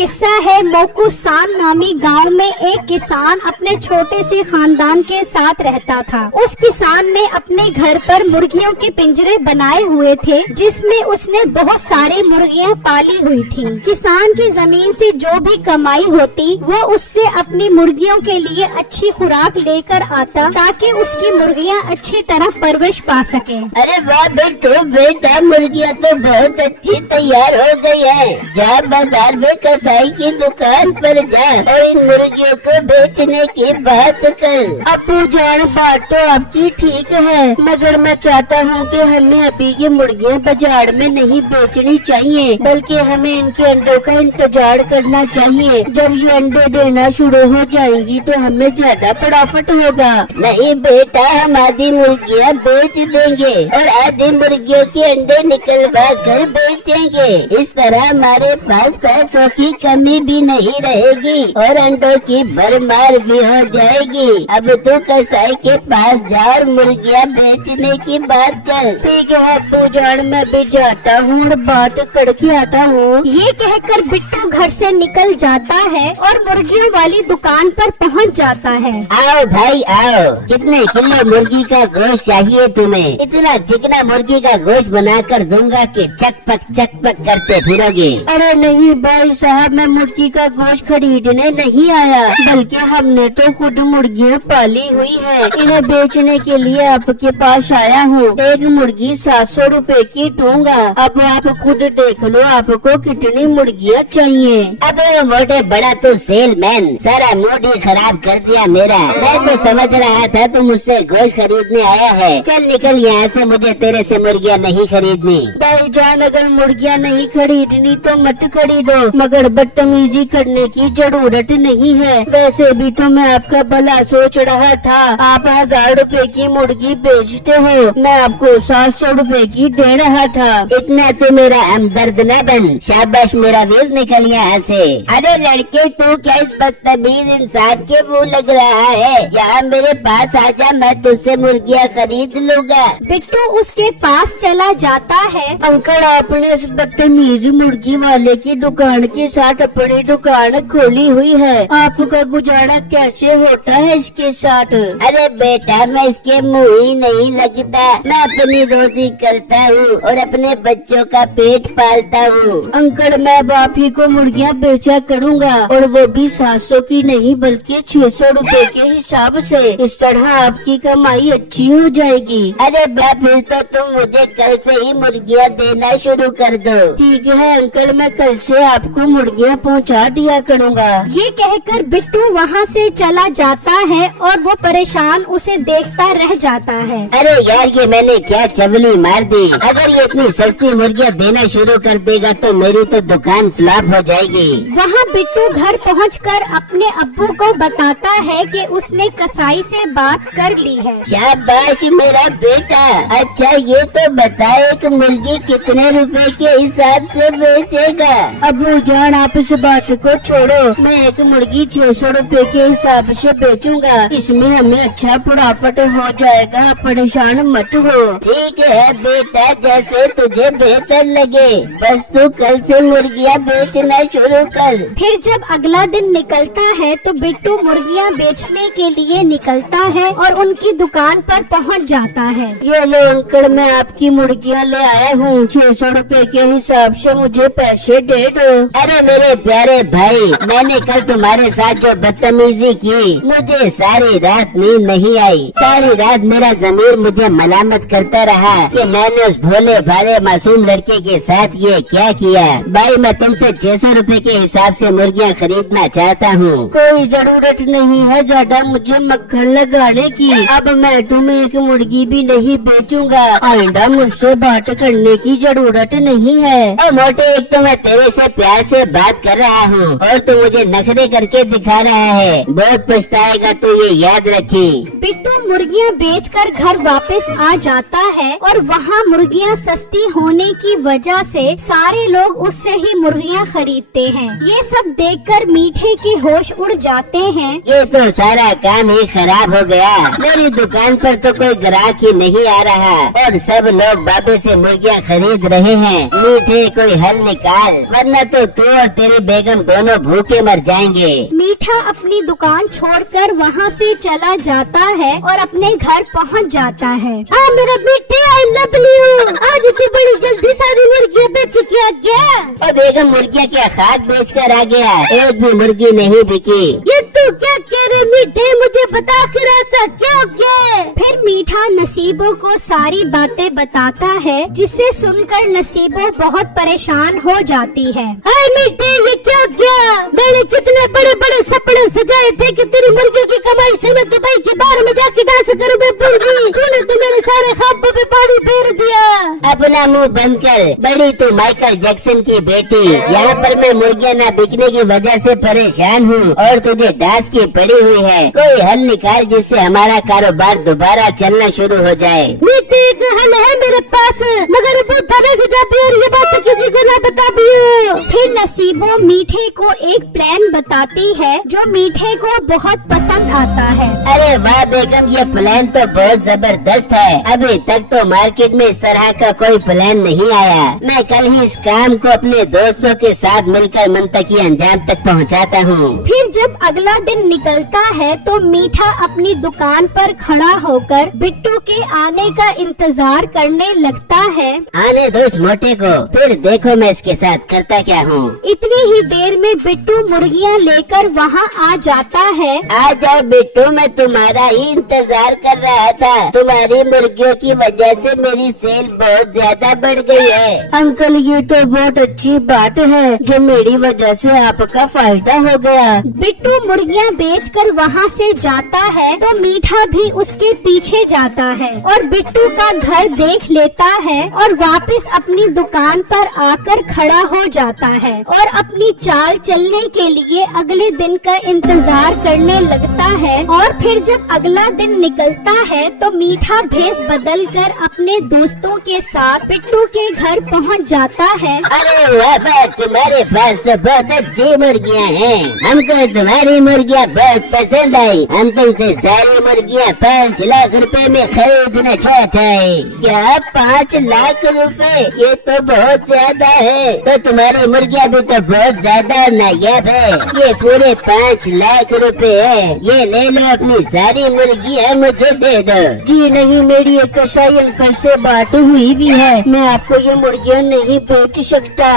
किस्सा है मोकुसान नामी गांव में एक किसान अपने छोटे से खानदान के साथ रहता था। उस किसान ने अपने घर पर मुर्गियों के पिंजरे बनाए हुए थे, जिसमें उसने बहुत सारी मुर्गियां पाली हुई थी। किसान की जमीन से जो भी कमाई होती वो उससे अपनी मुर्गियों के लिए अच्छी खुराक लेकर आता, ताकि उसकी मुर्गियां अच्छी तरह परवरिश पा सके। अरे वाह बेटा, मुर्गियाँ तो बहुत अच्छी तैयार हो गई है। जा बाजार में कसाई की दुकान पर जा और इन मुर्गियों को बेचने की बात कर। अब्बू जान, बात तो आपकी ठीक है, मगर मैं चाहता हूँ कि हमें अभी ये मुर्गियाँ बाजार में नहीं बेचनी चाहिए, बल्कि हमें इनके अंडों का इंतजार करना चाहिए। जब ये अंडे देना शुरू हो जाएंगी तो हमें ज्यादा प्रॉफिट होगा। नहीं बेटा, हम आधी मुर्गियाँ बेच देंगे और आधी मुर्गियों के अंडे निकलवा कर बेचेंगे। इस तरह हमारे पास पैसों की कमी भी नहीं रहेगी और अंडों की भरमार भी हो जाएगी। अब तो कसाई के पास जा और मुर्गियाँ बेचने की बात कर। ठीक है अब्बू जान, मैं भी जाता हूँ और बात करके आता हूँ। ये कहकर बिट्टू घर से निकल जाता है और मुर्गियों वाली दुकान पर पहुंच जाता है। आओ भाई आओ, कितने किलो मुर्गी का गोश्त चाहिए तुम्हें? इतना चिकना मुर्गी का गोश्त बनाकर दूंगा कि चकपक करते फिरोगे। अरे नहीं भाई साहब, मैं मुर्गी का गोश्त खरीदने नहीं आया, बल्कि हमने तो खुद मुर्गियाँ पाली हुई है। इन्हें बेचने के लिए आपके पास आया हूँ। एक मुर्गी 700 रुपए की दूंगा। अब आप खुद देख लो आपको कितनी मुर्गियाँ चाहिए। अबे मोटे बड़ा तो सेलमैन, सारा मूड ही खराब कर दिया मेरा। मैं तो समझ रहा था तू मुझसे गोश्त खरीदने आया है। चल निकल यहाँ से, मुझे तेरे से मुर्गियाँ नहीं खरीदनी। भाईजान, अगर मुर्गियाँ नहीं खरीदनी तो मत खरीदो, मगर बदतमीजी करने की जरूरत नहीं है। वैसे भी तो मैं आपका भला सोच रहा था। आप 1000 रुपए की मुर्गी बेचते हो, मैं आपको 700 रुपए की दे रहा था। इतना तू मेरा हमदर्द न बन। शाबाश मेरा वीर, निकल यहाँ से। अरे लड़के, तू क्या इस बदतमीज इंसान के मुँह लग रहा है? यहाँ मेरे पास आजा, मैं तुझसे मुर्गियाँ खरीद लूँगा। बिट्टू उसके पास चला जाता है। अंकल, आपने इस बदतमीज मुर्गी वाले की दुकान के साथ अपनी दुकान खोली हुई है, आपका गुजारा कैसे होता है इसके साथ? अरे बेटा, मैं इसके मुँह ही नहीं लगता। मैं अपनी रोजी करता हूँ और अपने बच्चों का पेट पालता हूँ। अंकल, मैं अब आप ही को मुर्गियाँ बेचा करूँगा, और वो भी 700 की नहीं बल्कि 600 रुपए के हिसाब से। इस तरह आपकी कमाई अच्छी हो जाएगी। अरे बा, फिर तो तुम मुझे कल से ही मुर्गियाँ देना शुरू कर दो। ठीक है अंकल, मैं कल से आपको मुर्गियाँ पहुँचा दिया करूँगा। ये कहकर बिट्टू वहाँ से चला जाता है और वो परेशान उसे देखता रह जाता है। अरे यार, ये मैंने क्या चवली मार दी। अगर ये इतनी सस्ती मुर्गियाँ देना शुरू कर देगा तो मेरी तो दुकान फ्लॉप हो जाएगी। वहाँ बिट्टू घर पहुंचकर अपने अब्बू को बताता है कि उसने कसाई से बात कर ली है। शाबाश मेरा बेटा। अच्छा ये तो बता, एक मुर्गी कितने रुपए के हिसाब से बेचेगा? अब्बू जान, आप इस बात को छोड़ो, मैं एक मुर्गी 600 रुपए के हिसाब से बेचूंगा। इसमें हमें अच्छा प्रॉफिट हो जाएगा, परेशान मत हो। ठीक है बेटा, जैसे तुझे बेहतर लगे, बस तू कल से मुर्गियाँ बेचना शुरू कर। फिर जब अगला दिन निकलता है तो बिट्टू मुर्गियाँ बेचने के लिए निकलता है और उनकी दुकान पर पहुंच जाता है। ये लो अंकल, मैं आपकी मुर्गियाँ ले आया हूँ, 600 रुपए के हिसाब से मुझे पैसे दे दो। अरे मेरे प्यारे भाई, मैंने कल तुम्हारे साथ जो बदतमीजी की, मुझे सारी रात नींद नहीं आई। सारी रात मेरा ज़मीर मुझे मलामत करता रहा कि मैंने उस भोले भाले मासूम लड़के के साथ ये क्या किया। भाई, मैं तुमसे 600 रुपए के हिसाब से मुर्गियाँ खरीदना चाहता हूँ। कोई जरूरत नहीं है ज्यादा मुझे मक्खन लगाने की। अब मैं तुम्हें एक मुर्गी भी नहीं बेचूंगा। आइंदा मुझसे बात करने की जरूरत नहीं है। और मोटे, एक तो मैं तेरे से प्यार से बात कर रहा हूँ और तू मुझे नखरे करके दिखा रहा है। बहुत पछताएगा तू, ये याद रखी। बिट्टू मुर्गियाँ बेचकर घर वापस आ जाता है और वहाँ मुर्गियाँ सस्ती होने की वजह से सारे लोग उससे ही मुर्गियाँ खरीदते हैं। ये सब देखकर मीठे के होश उड़ जाते हैं। ये तो सारा काम ही खराब हो गया। मेरी दुकान पर तो कोई ग्राहक ही नहीं आ रहा और सब लोग बाबे से मुर्गियाँ खरीद रहे हैं। मीठे, कोई हल निकाल, वरना तो तू और तेरी बेगम दोनों भूखे मर जाएंगे। मीठा अपनी दुकान छोड़कर वहाँ से चला जाता है और अपने घर पहुँच जाता है। मेरा बेटे आई लव यू, आज इतनी बड़ी जल्दी सारी मुर्गियाँ बेच के आ गया। और बेगम मुर्गियाँ क्या खाक बेच कर आ गया, एक भी मुर्गी नहीं बिकी। ये तू क्या कह रहे मीठे, मुझे बता कर ऐसा क्या हो गया? फिर मीठा नसीबो को सारी बातें बताता है, जिसे सुनकर नसीबो बहुत परेशान हो जाती है। हाय मीठे, ये क्या हो गया? मैंने कितने बड़े बड़े सपने सजाए थे कि तेरी मुर्गी की कमाई से मैं दुबई के बाहर में जाके डांस करूं। मैं भूल गई, तूने तो मेरे सारे ख्वाबों पे पानी फेर दिया। अपना मुंह बंद कर, बड़ी तू माइकल जैक्सन की बेटी। यहाँ पर मैं मुर्गियाँ न बिकने की वजह से परेशान हूँ और तुझे डांस की पड़ी हुई है। कोई हल निकाल जिससे हमारा कारोबार दोबारा चलना शुरू हो जाए। मीठे, एक हल है मेरे पास, मगर वो थाने से जा और ये बात तो किसी को ना बता दियो। फिर नसीबो मीठे को एक प्लान बताती है जो मीठे को बहुत पसंद आता है। अरे वाह बेगम, ये प्लान तो बहुत जबरदस्त है। अभी तक तो मार्केट में इस तरह का कोई प्लान नहीं आया। मैं कल ही इस काम को अपने दोस्तों के साथ मिलकर मंतकी अंजाम तक पहुंचाता हूँ। फिर जब अगला दिन निकलता है तो मीठा अपनी दुकान पर खड़ा होकर बिट्टू के आने का इंतजार करने लगता है। आने दो इस मोटे को, फिर देखो मैं इसके साथ करता क्या हूँ। इतनी ही देर में बिट्टू मुर्गियाँ लेकर वहाँ आ जाता है। आ जाओ बिट्टू, मैं तुम्हारा ही इंतजार कर रहा था। तुम्हारी मुर्गियों की वजह से मेरी सेल बहुत ज्यादा बढ़ गई है। अंकल, ये तो बहुत अच्छी बात है जो मेरी वजह से आपका फायदा हो गया। बिट्टू मुर्गियाँ बेचकर वहाँ से जाता है तो मीठा भी उसके पीछे जाता है और बिट्टू का घर देख लेता है और वापस अपनी दुकान पर आकर खड़ा हो जाता है और अपनी चाल चलने के लिए अगले दिन का इंतजार करने लगता है। और फिर जब अगला दिन निकलता है तो मीठा भेष बदल कर अपने दोस्तों के साथ बिट्टू के घर पहुँच जाता है। अरे वाह, तुम्हारे पास तो बहुत अच्छी मुर्गियाँ हैं। हमको तुम्हारी मुर्गियाँ बहुत पसंद आई। हम तुमसे सारी मुर्गियाँ 5 लाख रुपए में खरीदना चाहते हैं। क्या 5 लाख रुपए? ये तो बहुत ज्यादा है। तो तुम्हारी मुर्गियाँ भी तो बहुत ज्यादा नायाब है। ये पूरे 5 लाख रुपए है। ये ले लो, अपनी सारी मुर्गियाँ मुझे दे दो। जी नहीं, मेरी एक कसाई अंकल से बात हुई भी है, मैं आपको ये मुर्गियाँ नहीं बेच सकता।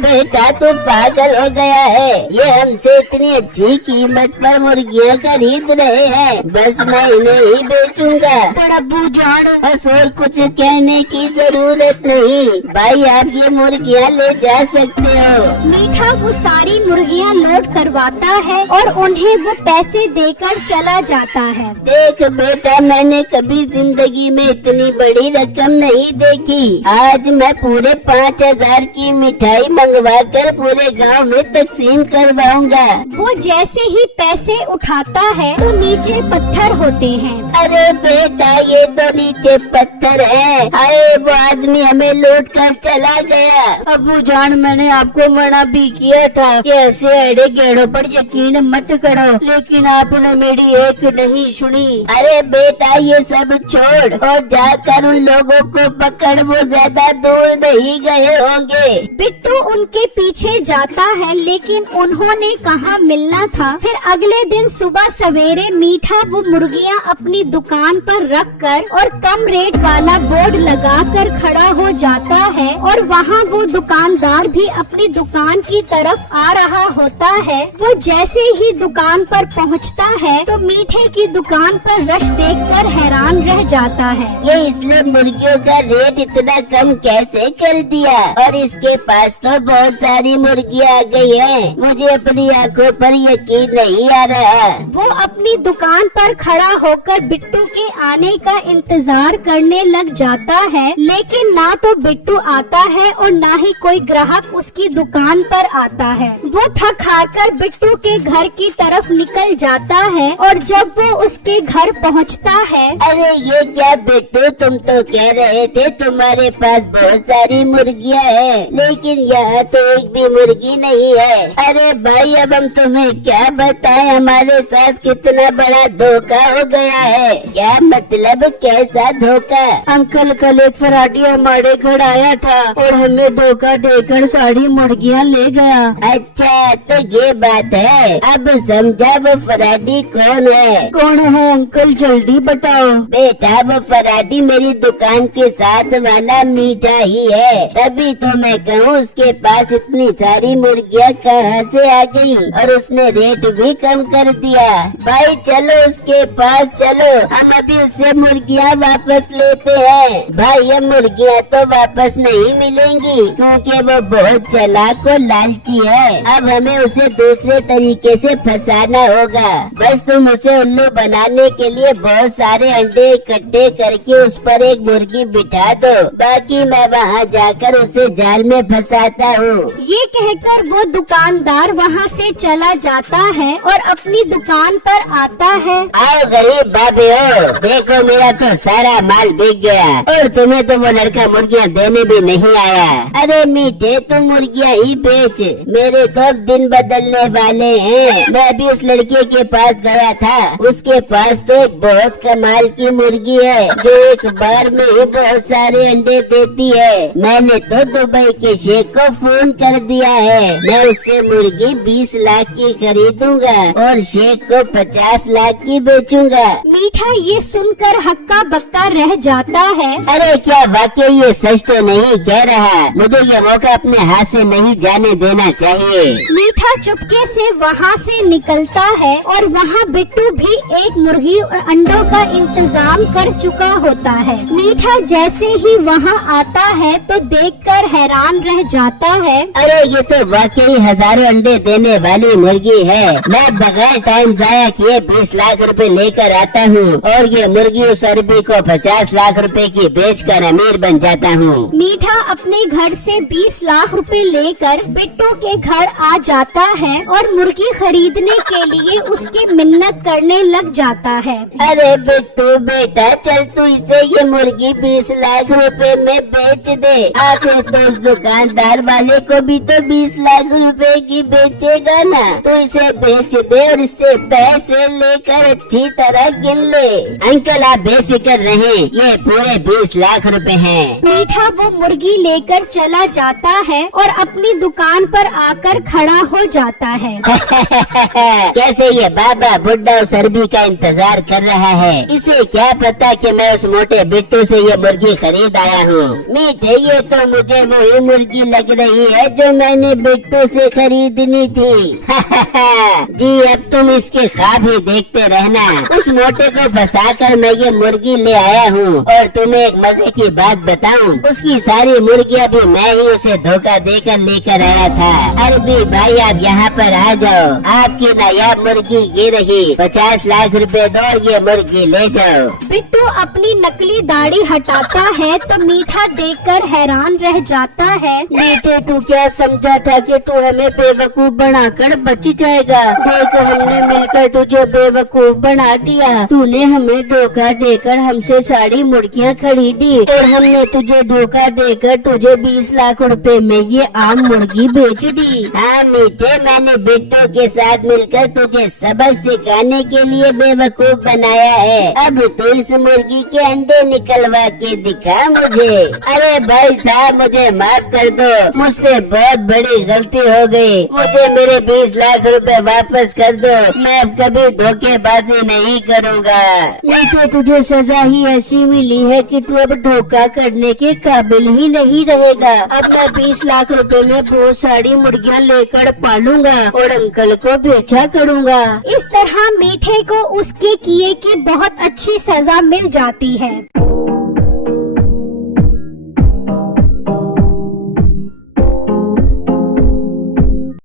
बेटा तू पागल हो गया है। ये हमसे इतनी अच्छी कीमत पर मुर्गियाँ खरीद रहे हैं, बस मैं इन्हें ही बेचूंगा। पर अब्बू जान, बस और कुछ कहने की जरूरत नहीं भाई, आप ये मुर्गियाँ ले जा सकते हो। मीठा वो सारी मुर्गियाँ लोड करवाता है और उन्हें वो पैसे देकर चला जाता है। देख बेटा, मैंने कभी जिंदगी में इतनी बड़ी रकम नहीं देखी। आज मैं पूरे 5000 की मिठाई मंगवा कर पूरे गांव में तकसीम करवाऊंगा। वो जैसे ही पैसे उठाता है तो नीचे पत्थर होते हैं। अरे बेटा, ये तो नीचे पत्थर है। अरे वो आदमी हमें लूट कर चला गया। अब्बू जान, मैंने आपको मना भी किया था कि ऐसे एड़े गेड़ों पर यकीन मत करो, लेकिन आपने मेरी एक नहीं सुनी। अरे बेटा, ये सब छोड़ और जाकर उन लोगों को पकड़, वो ज्यादा दूर नहीं गए होंगे। बिट्टू उनके पीछे जाता है लेकिन उन्होंने कहाँ मिलना था। फिर अगले दिन सुबह सवेरे मीठा वो मुर्गियाँ अपनी दुकान पर रखकर और कम रेट वाला बोर्ड लगाकर खड़ा हो जाता है और वहाँ वो दुकानदार भी अपनी दुकान की तरफ आ रहा होता है। वो जैसे ही दुकान पर पहुँचता है तो मीठे की दुकान पर रश देखकर हैरान रह जाता है। ये इसने मुर्गियों का रेट इतना कम कैसे कर दिया? और इसके पास तो बहुत सारी मुर्गियाँ आ गई हैं। मुझे अपनी आंखों पर यकीन नहीं आ रहा। वो अपनी दुकान पर खड़ा होकर बिट्टू के आने का इंतजार करने लग जाता है, लेकिन ना तो बिट्टू आता है और ना ही कोई ग्राहक उसकी दुकान पर आता है। वो वो थक हारकर बिट्टू के घर की तरफ निकल जाता है और जब वो उसके घर पहुंचता है, अरे ये क्या बिट्टू, तुम तो कह रहे थे तुम्हारे पास बहुत सारी मुर्गियां हैं, लेकिन यहाँ तो एक भी मुर्गी नहीं है। अरे भाई अब हम तुम्हें क्या बताएं, हमारे साथ कितना बड़ा धोखा हो गया है। क्या मतलब, कैसा धोखा? अंकल कल एक फराडी हमारे घर आया था और हमें धोखा देकर सारी मुर्गियाँ ले गया। अच्छा तो ये बात है, अब समझा वो फराडी कौन है? कौन है अंकल, जल्दी बताओ। बेटा वो फराडी मेरी दुकान के साथ वाला मीठा ही है, तभी तो मैं कहूँ उसके पास इतनी सारी मुर्गियाँ कहाँ से आ गई, और उसने रेट भी कम कर दिया। भाई चलो उसके पास चलो, हम अभी उससे मुर्गियाँ वापस लेते हैं। भाई ये मुर्गियाँ तो वापस नहीं मिलेंगी क्योंकि वो बहुत चालाक और लालची है। अब हमें उसे दूसरे तरीके से फंसाना होगा। बस तुम उसे उल्लू बनाने के लिए बहुत सारे अंडे इकट्ठे करके उस पर एक मुर्गी बिठा दो, बाकी मैं वहाँ जाकर उसे जाल में फंसाता हूँ। ये कहकर वो दुकानदार वहाँ से चला जाता है और अपनी दुकान पर आता है। आओ गरीब बाबे हो, देखो मेरा तो सारा माल बिक गया और तुम्हें तो वो लड़का मुर्गियाँ देने भी नहीं आया। अरे मीठे तुम मुर्गियाँ ही बेच, मेरे तो अब दिन बदलने वाले हैं। मैं भी उस लड़के के पास गया था, उसके पास तो एक बहुत कमाल की मुर्गी है जो एक बार में ही बहुत सारे अंडे देती है। मैंने तो दुबई के शेख को फोन कर दिया है, मैं उससे मुर्गी 20 लाख की खरीदूंगा और शेख को 50 लाख की बेचूंगा। मीठा ये सुनकर हक्का बक्का रह जाता है। अरे क्या वाकई ये सच तो नहीं कह रहा, मुझे ये मौका अपने हाथ से नहीं जाने देना चाहिए। मीठा चुपके से वहाँ से निकलता है और वहाँ बिट्टू भी एक मुर्गी और अंडों का इंतजाम कर चुका होता है। मीठा जैसे ही वहाँ आता है तो देखकर हैरान रह जाता है। अरे ये तो वाकई हजारों अंडे देने वाली मुर्गी है, मैं बगैर टाइम जाया किए 20 लाख रुपए लेकर आता हूँ और ये मुर्गी उस अरबी को 50 लाख रुपए की बेचकर अमीर बन जाता हूँ। मीठा अपने घर से 20 लाख रुपए लेकर बिट्टू के घर आ जाता है और मुर्गी खरीदने के लिए उसकी मिन्नत करने लग जाता है। अरे बिट्टू बेटा चल तू इसे ये मुर्गी 20 लाख रुपए में बेच दे, आखिर तो उस दुकानदार वाले को भी तो 20 लाख रुपए की बेचेगा ना। तो इसे बेच दे और इससे पैसे लेकर अच्छी तरह गिन ले। अंकल आप बेफिक्र रहें, ये पूरे 20 लाख रुपए हैं। मीठा वो मुर्गी लेकर चला जाता है और अपनी दुकान पर आकर खड़ा हो जाता है। कैसे ये बाबा बुड्ढा उस अरबी का इंतजार कर रहा है, इसे क्या पता कि मैं उस मोटे बिट्टू से ये मुर्गी खरीद आया हूँ। मीठे ये तो मुझे वही मुर्गी लग रही है जो मैंने बिट्टू से खरीदनी थी। जी अब तुम इसके ख्वाब ही देखते रहना। उस मोटे को फंसाकर मैं ये मुर्गी ले आया हूँ और तुम्हें एक मजे की बात बताऊँ, उसकी सारी मुर्गियाँ भी मैं ही उसे धोखा देकर लेकर आया था। अरबी भाई आप यहाँ पर आ जाओ, आपकी नायाब मुर्गी ये रही, 50 लाख रुपए दो ये मुर्गी ले जाओ। बिट्टू अपनी नकली दाढ़ी हटाता है तो मीठा देखकर हैरान रह जाता है। मीठे तू क्या समझा था कि तू हमें बेवकूफ बनाकर बच जाएगा? देख हमने मिलकर तुझे बेवकूफ बना दिया। तूने हमें धोखा देकर हमसे सारी मुर्गियाँ खरीदी और हमने तुझे धोखा देकर तुझे 20 लाख रुपए में ये आम मुर्गी बेच दी। हाँ मीठे मैंने बिट्टू के साथ मिलकर तुझे सबक सिखाने के लिए बेवकूफ बनाया है। अब तो इस मुर्गी के अंडे निकलवा के दिखा मुझे। अरे भाई साहब मुझे माफ कर दो, मुझसे बहुत बड़ी गलती हो गई, मुझे मेरे 20 लाख रुपए वापस कर दो, मैं अब कभी धोखेबाजी नहीं करूँगा। मीठे तुझे सजा ही ऐसी मिली है कि तू अब धोखा करने के काबिल ही नहीं रहेगा। अब मैं 20 लाख रुपए में बहुत सारी मुर्गियाँ लेकर पालूंगा और अंकल को बेचा करूँगा। इस तरह मीठे को उसके किए की बहुत अच्छी सजा मिल जाती है।